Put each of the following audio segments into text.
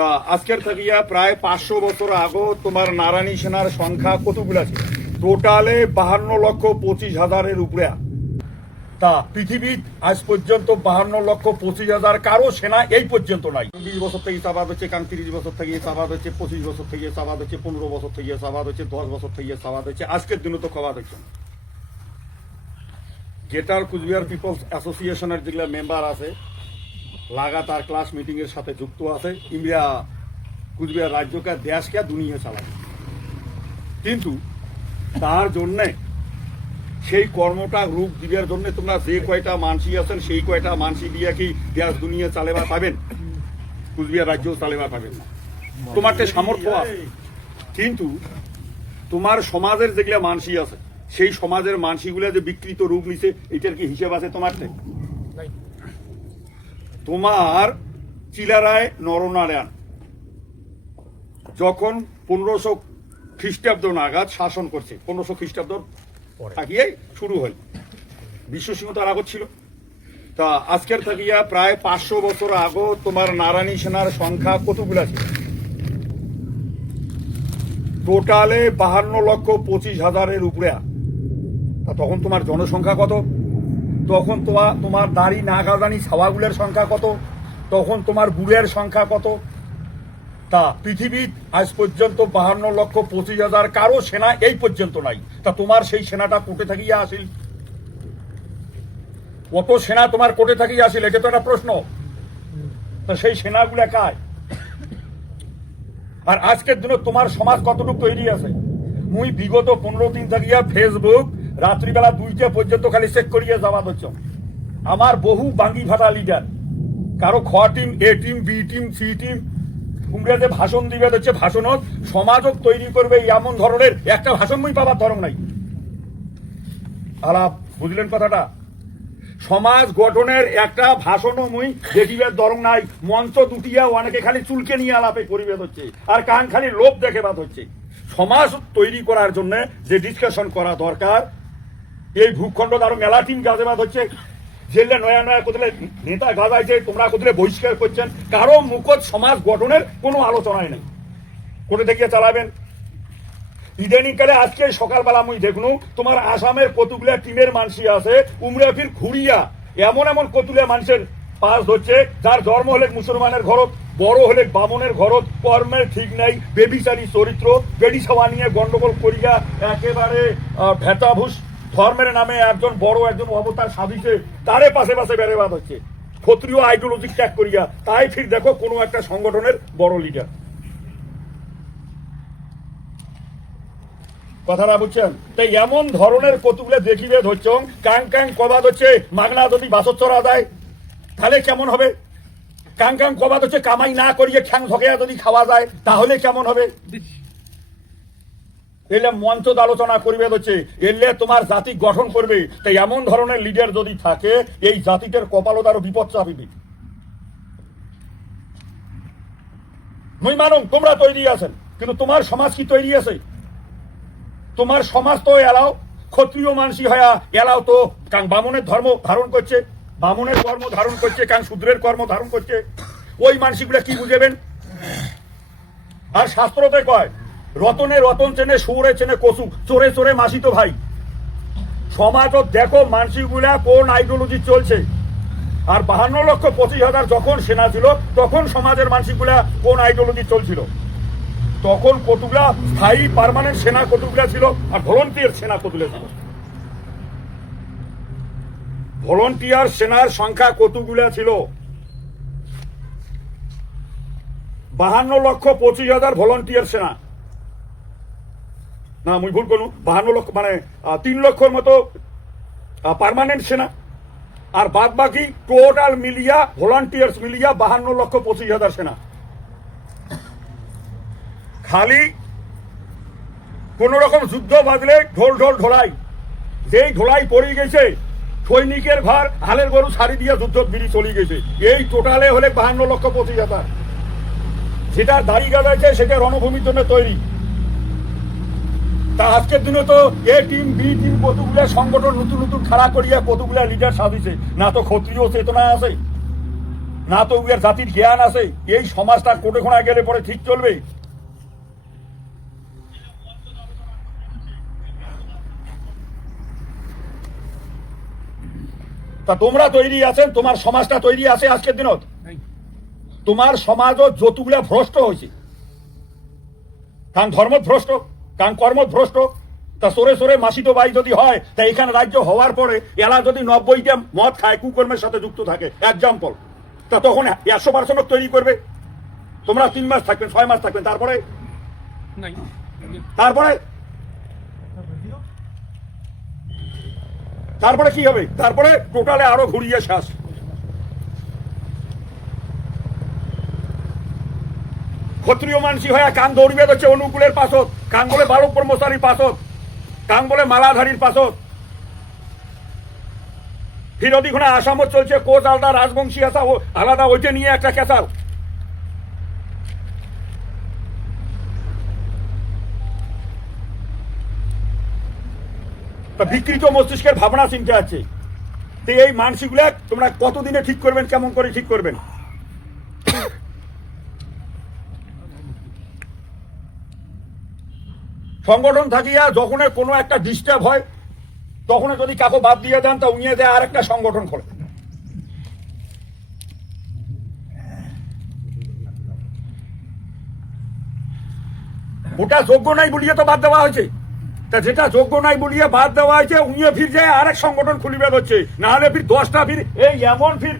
তা আজকের থাকিয়া প্রায় পাঁচশো বছর আগো তোমার নারায়ণী সেনার সংখ্যা কতগুলা ছিল? টোটালে বাহান্ন লক্ষ পঁচিশ হাজারের উপরে। তা পৃথিবীর আজ পর্যন্ত বাহান্ন লক্ষ পঁচিশ হাজার কারও সেনা এই পর্যন্ত নাই। বিশ বছর থেকে চাবাদ হচ্ছে কারণ তিরিশ বছর থেকে চাবাদ হচ্ছে, পঁচিশ বছর থেকে চাবাদ হচ্ছে, পনেরো বছর থেকে চাবাদ হচ্ছে, দশ বছর থেকে চাবাদ হচ্ছে, আজকের দিনে তো খাওয়া হচ্ছে। না। গ্রেটার কুচবিহার পিপলস অ্যাসোসিয়েশনের যেগুলো মেম্বার আছে লাগাতার ক্লাস মিটিং এর সাথে যুক্ত আছে। ইন্ডিয়া, কুচবিহার রাজ্যকে দেশকে দুনিয়া চালাবে কিন্তু তার জন্যে সেই কর্মটা রূপ দিবার জন্য তোমরা যে কয়টা মানসি আছেন, সেই কয়টা মানসি দিয়ে কি দেশ দুনিয়া চালেবার পাবেন কুচবিহার রাজ্য চালেবার পাবেন না। তোমার তো সামর্থ্য আছে। কিন্তু তোমার সমাজের যেগুলা মানসি আছে, সেই সমাজের মানসিগুলা যে বিকৃত রূপ নিছে, এটার কি হিসেব আছে তোমার? তোমার চিলারায় নরনারায়ণ। যখন পনেরোশো খ্রিস্টাব্দ নাগাদ শাসন করছে পনেরোশো খ্রিস্টাব্দ থাকিয়ে শুরু হয় বিশ্ব সিংহ তার আগত ছিল। তা আজকের থাকিয়া প্রায় পাঁচশো বছর আগো তোমার নারায়ণী সেনার সংখ্যা কতগুলা ছিল? টোটালে বাহান্ন লক্ষ পঁচিশ হাজারের উপরে। তা তখন তোমার জনসংখ্যা কত? তখন তোমার তোমার দাড়ি নাগাদানি ছাওয়াগুলের সংখ্যা কত? তখন তোমার বুড়ের সংখ্যা কত? তা পৃথিবী আজ পর্যন্ত বাহান্ন লক্ষ পঁচিশ হাজার কারও সেনা এই পর্যন্ত নাই। তা তোমার সেই সেনাটা কোটে থাকিয়া আসিল। কত সেনা তোমার কোটে থাকিয়া আসিল, এটা তো একটা প্রশ্ন। তা সেই সেনাগুলা কায় আর আজকের দিনে তোমার সমাজ কতটুকু তৈরি আছে? মুই বিগত পনেরো দিন থাকিয়া ফেসবুক রাত্রিবেলা দুইটা পর্যন্ত খালি চেক করিয়ে যাওয়া হচ্ছে আমার বহু বাঙ্গি ভাটা লিডার কারও খ team A team B team C team ইংরেজে ভাষণ দিবে হচ্ছে ভাষণত, সমাজক তৈরি করবে এমন ধরনের একটা ভাষণ মুই পাবার ধরম নাই। আলাপ, বুঝলেন কথাটা? সমাজ গঠনের একটা ভাষণও মুই দেখিবার দরং নাই। মঞ্চ দুটিয়া অনেকে খালি চুলকে নিয়ে আলাপে পরিবেশ হচ্ছে, আর কান খালি লোভ দেখে বাদ হচ্ছে। সমাজ তৈরি করার জন্য যে ডিসকাশন করা দরকার এই ভূখণ্ড আরও মেলা টিম গাছে বাদ হচ্ছে। জেলে নয়া নয়া কোথালে নেতা গাজাইছে, তোমরা কোথালে বহিষ্কার করছেন। কারও মুখত সমাজ গঠনের কোনো আলোচনাই নেই। কোথা থেকে চালাবেন? ইদানিংকালে আজকে সকালবেলা মুই দেখনু, তোমার আসামের কতগুলা টিমের মানসি আছে, উমরা ফির ঘুরিয়া, এমন এমন কতুলা মানুষের পাস হচ্ছে যার জন্ম হলে মুসলমানের ঘরত, বড় হলে বামনের ঘরত, কর্মের ঠিক নাই, বেবিচারী চরিত্র বেডি নিয়ে গন্ডগোল করিয়া একেবারে ভেতাভুষ ধর্মের নামে একজন বড়, একজন অবতার সাধিছে, তারে পাশে পাশে বেড়ে বেড়েবাদ হচ্ছে। ক্ষত্রিয় আইডিওলজি ত্যাগ করিয়া, তাই ফির দেখো কোনো একটা সংগঠনের বড় লিডার কথাটা বুঝছেন? তাই এমন ধরনের কতুগুলো দেখিবে ধরছ কাং কাং কবাদ হচ্ছে, মাগনা যদি বাসচ্চর আদায় তাহলে কেমন হবে? কাং কাং কবাদ হচ্ছে, কামাই না করিয়ে খ্যাং ধকেয়া যদি খাওয়া যায়, তাহলে কেমন হবে? এলে মঞ্চ আলোচনা করবে হচ্ছে এলে তোমার জাতি গঠন করবে। তাই এমন ধরনের লিডার যদি থাকে, এই জাতিটার কপালত আরও বিপদ চাপিবে মুই মানুম তোমরা তৈরি আছেন, কিন্তু তোমার সমাজ কি তৈরি আছে? তোমার সমাজ তো এলাও ক্ষত্রিয় মানসি হয়া, এলাও তো কারণ বামনের ধর্ম ধারণ করছে, বামনের কর্ম ধারণ করছে কারণ শূদ্রের কর্ম ধারণ করছে। ওই মানসিকগুলা কি বুঝেবেন? আর শাস্ত্রতে কয় রতনে রতন চেনে, সুরে চেনে কসু চোরে চোরে মাসি তো ভাই। সমাজ দেখো, মানসিকগুলা কোন আইডিওলজি চলছে। আর বাহান্ন লক্ষ পঁচিশ হাজার যখন সেনা ছিল, তখন সমাজের মানসিকগুলা কোন আইডিওলজি চলছিল? তখন কতগুলা স্থায়ী পারমানেন্ট সেনা কতগুলা ছিল, আর ভলন্টিয়ার সেনা কতগুলা ছিল? ভলন্টিয়ার সেনার সংখ্যা কতগুলা ছিল? বাহান্ন লক্ষ পঁচিশ হাজার ভলন্টিয়ার সেনা। না মুই ভুল করলু বাহান্ন লক্ষ মানে তিন লক্ষর মতো পার্মানেন্ট সেনা। আর বাদ বাকি টোটাল মিলিয়া ভলান্টিয়ার্স মিলিয়া বাহান্ন লক্ষ পঁচিশ হাজার সেনা। খালি কোন রকম যুদ্ধ বাঁধলে ঢোল ঢোল ঢোলাই। যেই ঢোলাই পড়ে গেছে, সৈনিকের ভার হালের গরু সারি দিয়ে যুদ্ধ বিড়ি চলে গেছে। এই টোটালে হলে বাহান্ন লক্ষ পঁচিশ হাজার। যেটা দাড়ি গাদাইছে সেটা রণভূমির জন্য তৈরি। তা আজকের দিনে তো এ টিম বি টিম কতগুলা সংগঠন নতুন নতুন খাড়া করিয়া কতগুলা লিডার সাজিছে। না তো ক্ষত্রিয় চেতনা আছে না তো উয়ের জাতির জ্ঞান আছে। এই সমাজটা কোটে খোনা গেলে পরে ঠিক চলবে। তা তোমরা তৈরি আছেন তোমার সমাজটা তৈরি আছে আজকের দিনত? তোমার সমাজও যতগুলা ভ্রষ্ট হয়েছে। কারণ ধর্ম ভ্রষ্ট। কারণ কর্মভ্রষ্ট তা সরে সরে মাসিত বাই যদি হয় তা এখানে রাজ্য হওয়ার পরে এরা যদি নব্বইটা মদ খায় কুকর্মের সাথে যুক্ত থাকে। এক্সাম্পল তা তখন একশো পার্সেন্ট তৈরি করবে। তোমরা তিন মাস থাকবেন ছয় মাস থাকবেন তারপরে? তারপরে? তারপরে কি হবে? তারপরে টোটালে আরও ঘুরিয়ে শ্বাস। ক্ষত্রিয় মানসি হয়ে কান দৌড়িবে হচ্ছে অনুকূলের পাশত কান বলে বালক কর্মচারীর পাশত কান বলে মালাধারীর পাশত বিরোধী ঘোড়া আসামত চলছে কোচ আলাদা রাজবংশী আসা ও আলাদা ওইটা নিয়ে একটা কেসাল বিকৃত মস্তিষ্কের ভাবনা চিন্তা আছে। এই মানসিকগুলা তোমরা কতদিনে ঠিক করবেন, কেমন করে ঠিক করবেন? সংগঠন থাকিয়া যখন কোনো একটা ডিস্টার্ব হয়, তখন যদি কাকো বাদ দিয়ে দেন, তা উনিয়ে দেয় আর একটা সংগঠন খোলে। ওটা যোগ্য নাই বলিয়ে তো বাদ দেওয়া হয়েছে। তা যেটা যোগ্য নাই বলিয়ে বাদ দেওয়া হয়েছে, উনিয়ে ফির যায় আরেক সংগঠন খুলিবে হচ্ছে। না হলে ফির দশটা ফির, এই এমন ফির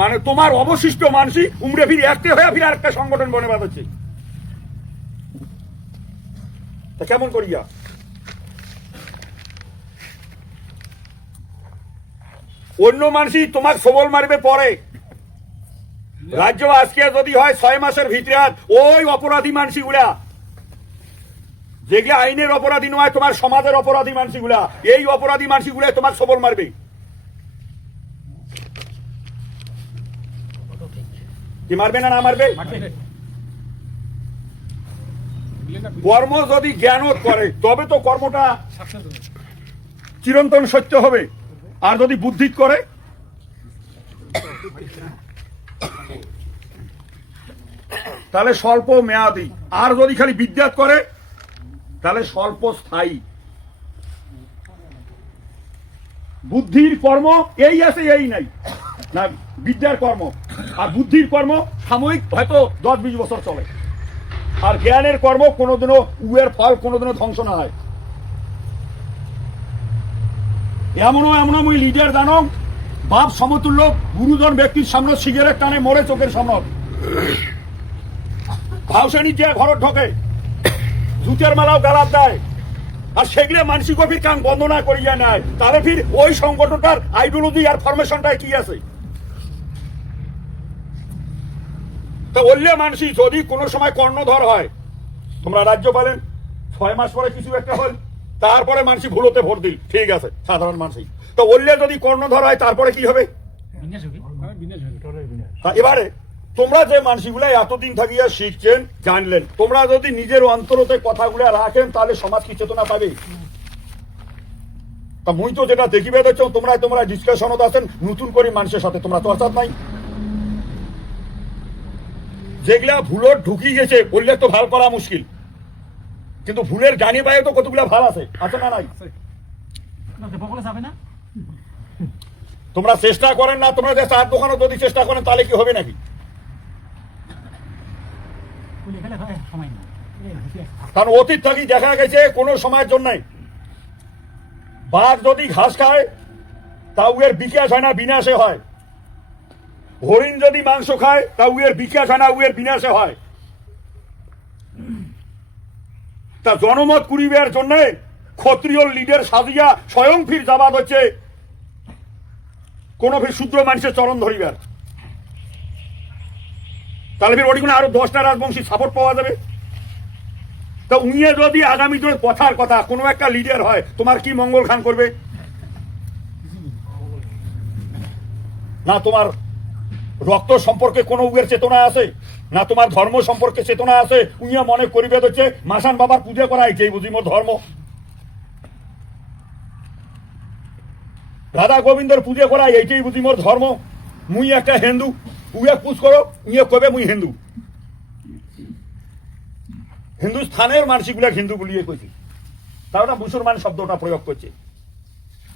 মানে তোমার অবশিষ্ট মানসি উমরে ফির একটে হয়ে ফির আরেকটা সংগঠন বনে বাদ হচ্ছে। তা কেমন করিয়া? অন্য মানসি তোমার সবল মারবে পরে। রাজ্য আজকে যদি হয় ছয় মাসের ভিতরে ওই অপরাধী মানসিগুলা যেগুলা আইনের অপরাধী নয়, তোমার সমাজের অপরাধী মানসিগুলা এই অপরাধী মানসিগুলা তোমার সবল মারবে। কি মারবে না না মারবে। কর্ম যদি জ্ঞান করে, তবে তো কর্মটা চিরন্তন সত্য হবে। আর যদি বুদ্ধি করে, তাহলে স্বল্প মেয়াদি। আর যদি খালি বিদ্যাত করে, তাহলে স্বল্প স্থায়ী। বুদ্ধির কর্ম এই আছে, এই নাই। না, বিদ্যার কর্ম। আর বুদ্ধির কর্ম সাময়িক, হয়তো দশ বিশ বছর চলে। আর জ্ঞানের কর্ম কোনোদিনও উয়ের ফল কোনোদিনও ধ্বংস না হয় এমনও এমন মুই লিডার জানো, বাপ সমতুল্য, গুরুজন ব্যক্তির সামনে সিগারেট টানে মরে চোখের সামনে। ভাউসানি যে ঘর ঢোকে, জুতের মালাও গালাত দেয়, আর সেগুলো মানসিক ফির কান বন্ধ না করিয়া নেয় তাহলে ফির ওই সংগঠনটার আইডিওলজি আর ফরমেশনটা কি আছে? তো বললে মানসি যদি কোনো সময় কর্ণধর হয় তোমরা রাজ্য পালেন। ছয় মাস পরে কিছু একটা হল তারপরে মানসি ভুলোতে ভোট দিল। ঠিক আছে সাধারণ মানসি। তো বললে যদি কর্ণধর হয় তারপরে কি হবে? এবারে তোমরা যে মানসিগুলা এতদিন থাকিয়া শিখছেন জানলেন। তোমরা যদি নিজের অন্তরতে কথাগুলো রাখেন তাহলে সমাজ কি চেতনা পাবে? তা মুই তো যেটা দেখিবে দেখছ তোমরা তোমরা ডিসকাশনত আছেন নতুন করে মানুষের সাথে তোমরা চর্চাত নাই। যেগুলা ভুলর ঢুকি গেছে, বললে তো ভালো করা মুশকিল। কিন্তু ভুলের জানি পায়ে তো কতগুলা ভালো আছে আছে না নাই? তোমরা চেষ্টা করেন না, তোমরা যে চার দোকানে যদি চেষ্টা করেন, তাহলে কি হবে নাকি? কারণ অতীত থাকি দেখা গেছে, কোনো সময়ের জন্য বাঘ যদি ঘাস খায় তা উয়ের বিকাশ হয় না, বিনাশে হয়। হরিণ যদি মাংস খায়, তা উয়ের বিকাশ হয় না উয়ের বিনাশে হয়। তা জনমত কুড়িবার জন্য ক্ষত্রিয় লিডার সাজিয়া স্বয়ং ফির জাবাদ হচ্ছে। কোন ফির শূদ্র মানুষের চরণ ধরিবার। তাহলে ফির ওটি আরও দশটা রাজবংশী সাপোর্ট পাওয়া যাবে। তা উনিয়ে যদি আগামী দিনে কথার কথা, কোনো একটা লিডার হয়, তোমার কি মঙ্গল খান করবে? না, তোমার রক্ত সম্পর্কে কোনো উগের চেতনা আছে? না তোমার ধর্ম সম্পর্কে চেতনা আছে? উইয়া মনে করিবে হচ্ছে মাসান বাবার পূজা করা এইটাই বুঝি মোর ধর্ম। রাধা গোবিন্দর পূজা করা এইটাই বুঝি মোর ধর্ম। মুই একটা হিন্দু উয়ে পুষ করো উয়ে কবে মুই হিন্দু। হিন্দুস্থানের মানসিকগুলা হিন্দু বলিয়ে কইছি। তা ওটা মুসলমান শব্দটা প্রয়োগ করছে।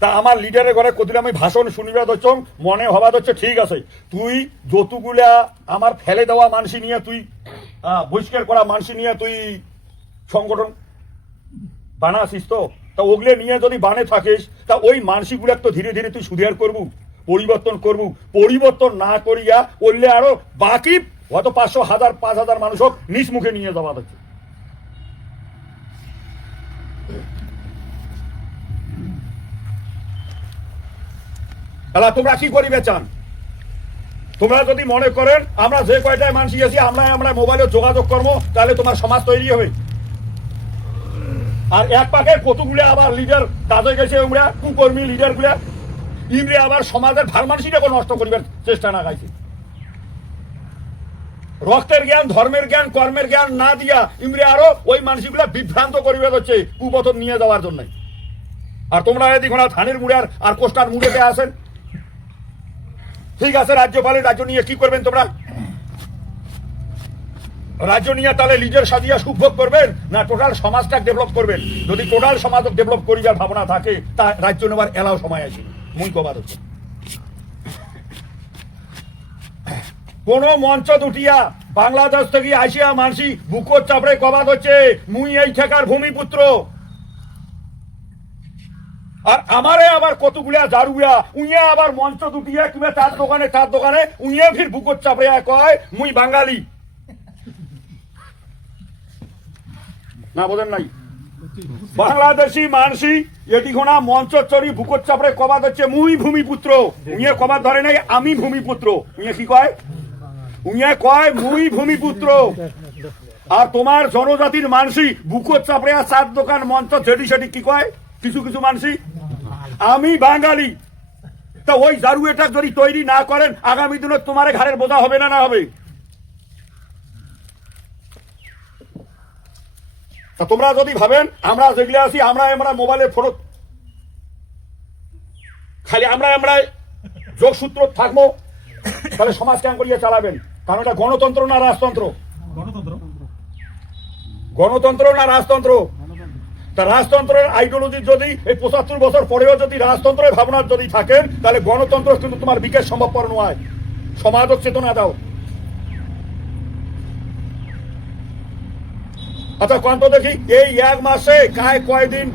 তা আমার লিডারের ঘরে কদিন আমি ভাষণ শুনিবা দচ্ছ মনে হবা দচ্ছে ঠিক আছে। তুই যতুগুলা আমার ফেলে দেওয়া মানসি নিয়ে তুই বহিষ্কার করা মানসি নিয়ে তুই সংগঠন বানাসিস তো? তা ওগুলো নিয়ে যদি বানে থাকিস, তা ওই মানসিকগুলা তো ধীরে ধীরে তুই সুধার করবু, পরিবর্তন করবু। পরিবর্তন না করিয়া করলে আরও বাকি হয়তো পাঁচশো হাজার, পাঁচ হাজার মানুষ নিজ মুখে নিয়ে যাওয়া হচ্ছে তাহলে তোমরা কি করিবে চান? তোমরা যদি মনে করেন, আমরা যে কয়টায় মানসি আছি আমরা আমরা মোবাইলে যোগাযোগ করব, তাহলে তোমার সমাজ তৈরি হবে। আর এক পাকে কতগুলো আবার লিডার তাদের গেছে আমরা কুকর্মী লিডারগুলা ইমরে আবার সমাজের ভালো মানসিটাকে নষ্ট করিবার চেষ্টা না গাইছে। রক্তের জ্ঞান, ধর্মের জ্ঞান, কর্মের জ্ঞান না দিয়া ইমরে আরও ওই মানসিকগুলা বিভ্রান্ত করিবার হচ্ছে কুপথন নিয়ে যাওয়ার জন্য। আর তোমরা এদিক ধানের মুড়ে আর কোষ্টার মুড়েতে আসেন ঠিক আছে, রাজ্যপালের রাজ্য নিয়ে কি করবেন তোমরা? রাজ্য নিয়ে তাহলে লিডার সাজিয়া সুভোগ করবেন না টোটাল সমাজটা ডেভেলপ করবেন? যদি টোটাল সমাজ ডেভেলপ করিবার ভাবনা থাকে, তা রাজ্য নেবার এলাও সময় আছে। মুই কবার হচ্ছে কোন মঞ্চ দুটিয়া বাংলাদেশ থেকে আসিয়া মানসি বুকর চাপড়ে কবাদ হচ্ছে, মুই এই ঠেকার ভূমিপুত্র। আর আমারে আবার কতগুলা জারুয়া, উইয়া আবার মঞ্চ দুটিয়া, কিংবা তার দোকানে তার দোকানে, উইয়া ফির বুকর চাপড়ে কয়, মুই বাঙালি। না বোঝেন নাই? বাংলাদেশি মানসি, এটি ঘোনা মঞ্চ চড়ি বুকর চাপড়ে কবাদ হচ্ছে, মুই ভূমিপুত্র। উইয়ে কবাদ ধরে নাই, আমি ভূমিপুত্র। উইয়ে কি কয়? উইয়ে কয়, মুই ভূমিপুত্র। আর তোমার জনজাতির মানসি বুকর চাপড়ে আর চার দোকান মঞ্চ, যেটি সেটি কি কয়? কিছু কিছু মানসি? আমি বাঙালি। তা ওই জারু এটা যদি তৈরি না করেন আগামী দিনে তোমার ঘাড়ের বোঝা হবে না না হবে? তা তোমরা যদি ভাবেন আমরা যেগুলো আছি আমরা আমরা মোবাইলে ফটো খালি আমরা আমরা যোগসূত্র থাকব তাহলে সমাজ কেমন করিয়া চালাবেন? কারণ এটা গণতন্ত্র না রাজতন্ত্র? গণতন্ত্র? গণতন্ত্র না রাজতন্ত্র? তা রাজতন্ত্রের আইডিওলজি যদি এই পঁচাত্তর বছর পরেও যদি রাজতন্ত্রের ভাবনা যদি থাকেন, তাহলে গণতন্ত্র কিন্তু তোমার বিকাশ সম্ভবপর নয়। সমাজক চেতনা দাও। আচ্ছা কন্ত দেখি, এই এক মাসে কায় কয়দিন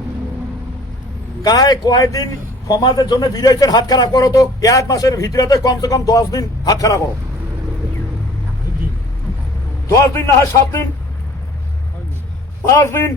কায় কয়দিন সমাজের জন্য বিরোধীদের হাত খারাপ করো তো? এক মাসের ভিতরে কমসে কম দশ দিন হাত খারাপ করো। দশ দিন না হয় সাত দিন? পাঁচ দিন?